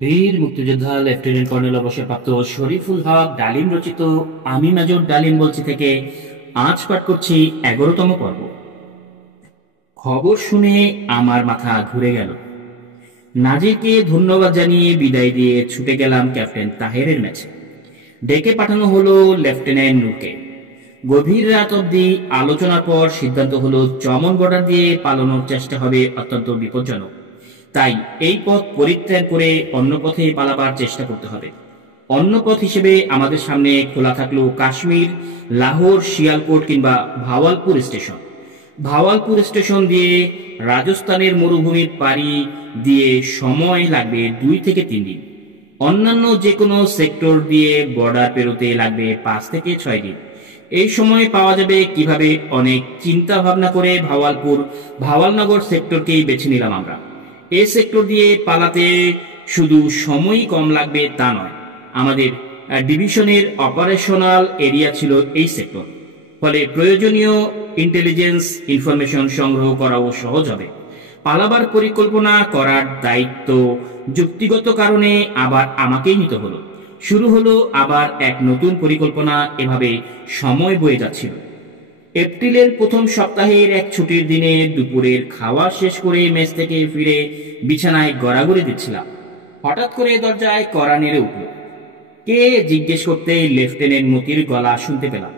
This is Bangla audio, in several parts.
বীর মুক্তিযোদ্ধা লেফটেন্যান্ট কর্নেল অবসরপ্রাপ্ত শরীফুল হক ডালিম রচিত আমি মেজর ডালিম বলছি থেকে আজ পাঠ করছি 11তম পর্ব। খবর শুনে আমার মাথা ঘুরে গেল। নাজিরকে ধন্যবাদ জানিয়ে বিদায় দিয়ে ছুটে গেলাম ক্যাপ্টেন তাহেরের ম্যাচে। ডেকে পাঠানো হলো লেফটেন্যান্ট নূরকে। গভীর রাত অবধি আলোচনার পর সিদ্ধান্ত হলো চমন বর্ডার দিয়ে পালানোর চেষ্টা হবে অত্যন্ত বিপজ্জনক। তাই এই পথ পরিত্যাগ করে অন্য পথে পালাবার চেষ্টা করতে হবে। অন্য পথ হিসেবে আমাদের সামনে খোলা থাকলো কাশ্মীর, লাহোর, শিয়ালকোট কিংবা ভাওয়ালপুর স্টেশন। ভাওয়ালপুর স্টেশন দিয়ে রাজস্থানের মরুভূমির পাড়ি দিয়ে সময় লাগবে 2 থেকে 3 দিন। অন্যান্য যে কোনো সেক্টর দিয়ে বর্ডার পেরোতে লাগবে 5 থেকে 6 দিন। এই সময় পাওয়া যাবে কিভাবে অনেক চিন্তা ভাবনা করে ভাওয়ালনগর সেক্টরকেই বেছে নিলাম আমরা। এই সেক্টর দিয়ে পালাতে শুধু সময়ই কম লাগবে তা নয়, আমাদের ডিভিশনের অপারেশনাল এরিয়া ছিল এই সেক্টর। ফলে প্রয়োজনীয় ইন্টেলিজেন্স ইনফরমেশন সংগ্রহ করাও সহজ হবে। পালাবার পরিকল্পনা করার দায়িত্ব যুক্তিগত কারণে আবার আমাকেই নিতে হলো। শুরু হলো আবার এক নতুন পরিকল্পনা। এভাবে সময় বয়ে যাচ্ছিল। এপ্রিলের প্রথম সপ্তাহের এক ছুটির দিনে দুপুরের খাওয়া শেষ করে মেস থেকে ফিরে বিছানায় গড়াগড়ি দিচ্ছিলাম। হঠাৎ করে দরজায় কড়া নেড়ে উঠল। কে জিজ্ঞেস করতেই লেফটেন্যান্ট মতির গলা শুনতে পেলাম।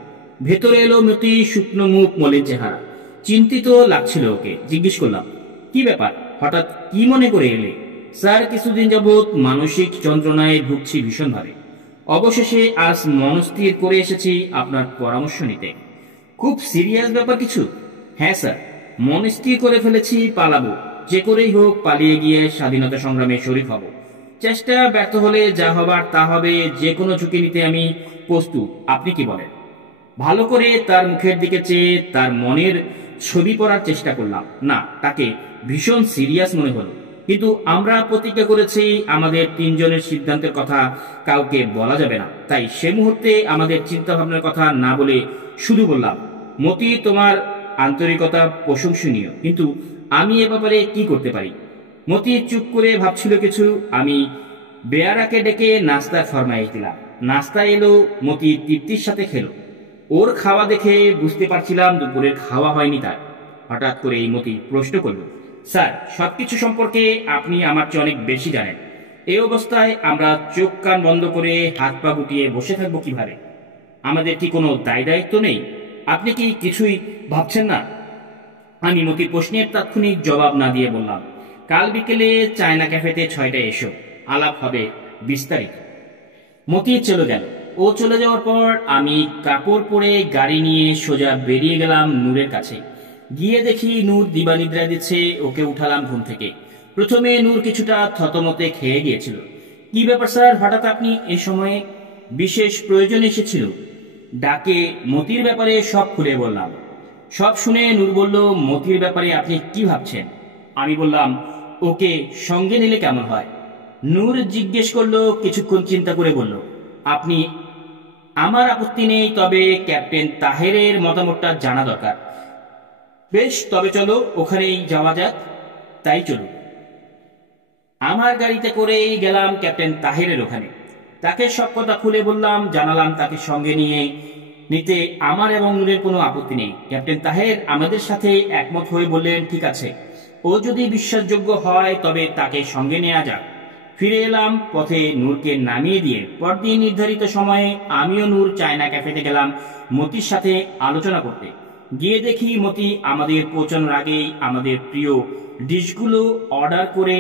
ভেতরে এলো মতি, শুকনো মুখ, মলিন চেহারা। চিন্তিত লাগছিল ওকে। জিজ্ঞেস করলাম, কি ব্যাপার, হঠাৎ কি মনে করে এলে? স্যার, কিছুদিন যাবৎ মানসিক যন্ত্রণায় ভুগছি ভীষণভাবে। অবশেষে আজ মনস্থির করে এসেছি আপনার পরামর্শ নিতে। খুব সিরিয়াস ব্যাপার কিছু? হ্যাঁ স্যার, মন স্থির করে ফেলেছি, পালাবো। যে করেই হোক পালিয়ে গিয়ে স্বাধীনতা সংগ্রামে শরীক হব। চেষ্টা ব্যর্থ হলে যা হবার তা হবে। যে কোনো ঝুঁকি নিতে আমি প্রস্তুত। আপনি কি বলেন? ভালো করে তার মুখের দিকে চেয়ে তার মনের ছবি পড়ার চেষ্টা করলাম। না, তাকে ভীষণ সিরিয়াস মনে হলো। কিন্তু আমরা প্রতিজ্ঞা করেছি আমাদের 3 জনের সিদ্ধান্তের কথা কাউকে বলা যাবে না। তাই সে মুহূর্তে আমাদের চিন্তা ভাবনার কথা না বলে শুধু বললাম, মতি, তোমার আন্তরিকতা প্রশংসনীয়, কিন্তু আমি এ ব্যাপারে কি করতে পারি? মতি চুপ করে ভাবছিল কিছু। আমি বেয়ারাকে ডেকে নাস্তার ফরমাইশ দিলাম। নাস্তা এলো, মতি তৃপ্তির সাথে খেলো। ওর খাওয়া দেখে বুঝতে পারছিলাম দুপুরের খাওয়া হয়নি তার। হঠাৎ করে এই মতি প্রশ্ন করল, স্যার, সবকিছু সম্পর্কে আপনি আমার চেয়ে অনেক বেশি জানেন। এই অবস্থায় আমরা চোখ কান বন্ধ করে হাত পা গুটিয়ে বসে থাকবো কিভাবে? আমাদের কি কোনো দায় দায়িত্ব নেই? আপনি কি কিছুই ভাবছেন না? আমি মতির প্রশ্নের তাৎক্ষণিক জবাব না দিয়ে বললাম, কাল বিকেলে চায়না ক্যাফেতে 6টায় এসো, আলাপ হবে বিস্তারিত। মতি চলে গেল। ও চলে যাওয়ার পর আমি কাপড় পরে গাড়ি নিয়ে সোজা বেরিয়ে গেলাম নূরের কাছে। গিয়ে দেখি নূর দিবানিদ্রা দিচ্ছে। ওকে উঠালাম ঘুম থেকে। প্রথমে নূর কিছুটা থতমতে খেয়ে গিয়েছিল। কি ব্যাপার স্যার, হঠাৎ আপনি এ সময়ে? বিশেষ প্রয়োজন এসেছিল। ডাকে মতির ব্যাপারে সব খুলে বললাম। সব শুনে নূর বলল, মতির ব্যাপারে আপনি কি ভাবছেন? আমি বললাম, ওকে সঙ্গে নিলে কেমন হয়? নূর জিজ্ঞেস করলো, কিছুক্ষণ চিন্তা করে বলল, আপনি? আমার আপত্তি নেই, তবে ক্যাপ্টেন তাহেরের মতামতটা জানা দরকার। বেশ, তবে চলো ওখানেই যাওয়া যাক। তাই চলুন। আমার গাড়িতে করেই গেলাম ক্যাপ্টেন তাহেরের ওখানে। তাকে সব কথা খুলে বললাম, জানালাম তাকে সঙ্গে নিতে আমার এবং নূরের কোনো আপত্তি নেই। ক্যাপ্টেন তাহের আমাদের সাথে একমত হয়ে বললেন, ঠিক আছে, ও যদি বিশ্বাসযোগ্য হয় তবে তাকে সঙ্গে নেওয়া যাক। ফিরে এলাম। পথে নূরকে নামিয়ে দিয়ে পরদিন নির্ধারিত সময়ে আমিও নূর চায়না ক্যাফেতে গেলাম মতির সাথে আলোচনা করতে। গিয়ে দেখি মতি আমাদের পৌঁছানোর আগেই আমাদের প্রিয় ডিশগুলো অর্ডার করে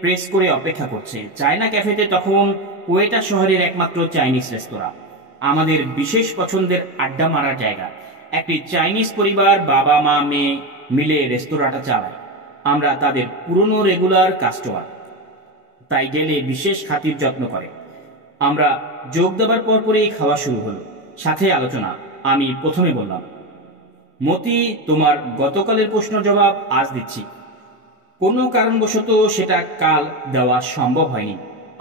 প্রেস করে অপেক্ষা করছে। চায়না ক্যাফেতে তখন কোয়েটা শহরের একমাত্র চাইনিজ রেস্তোরাঁ, আমাদের বিশেষ পছন্দের আড্ডা মারার জায়গা। একটি চাইনিজ পরিবার, বাবা মা মেয়ে মিলে রেস্তোরাঁটা চালায়। আমরা তাদের পুরনো রেগুলার কাস্টমার, তাই গেলে বিশেষ খাতির যত্ন করে। আমরা যোগ দেবার পরপরই খাওয়া শুরু হলো, সাথে আলোচনা। আমি প্রথমে বললাম, মতি, তোমার গতকালের প্রশ্ন জবাব আজ দিচ্ছি। কোনো কারণবশত সেটা কাল দেওয়া সম্ভব হয়নি।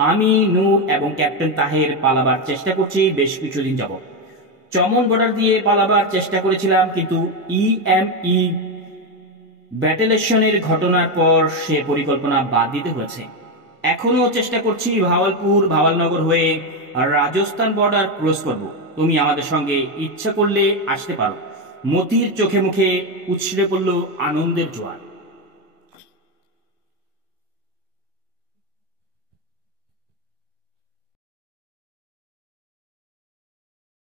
আমি, নূর এবং ক্যাপ্টেন তাহের পালাবার চেষ্টা করছি বেশ কিছুদিন যাবৎ। চমন বর্ডার দিয়ে পালাবার চেষ্টা করেছিলাম, কিন্তু ইএমই ব্যাটেলেশনের ঘটনার পর সে পরিকল্পনা বাদ দিতে হয়েছে। এখনো চেষ্টা করছি ভাওয়ালপুর ভাওয়ালনগর হয়ে রাজস্থান বর্ডার ক্রস করব। তুমি আমাদের সঙ্গে ইচ্ছা করলে আসতে পারো। মতির চোখে মুখে উছড়ে পড়ল আনন্দের জোয়ার।